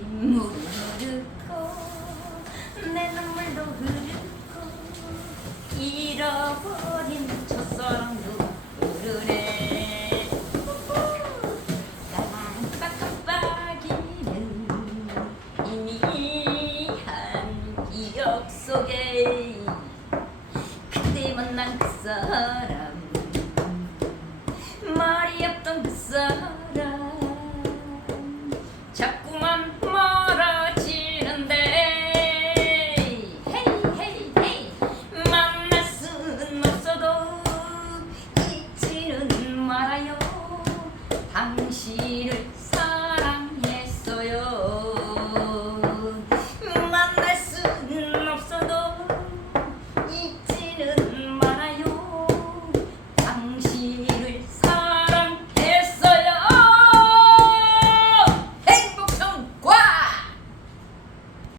무르고 내 눈물도 흐르고 잃어버린 첫사랑도 흐르네 그 사람 말이 없던 그 사람. 자꾸만 당신을 사랑했어요. 만날 수는 없어도 잊지는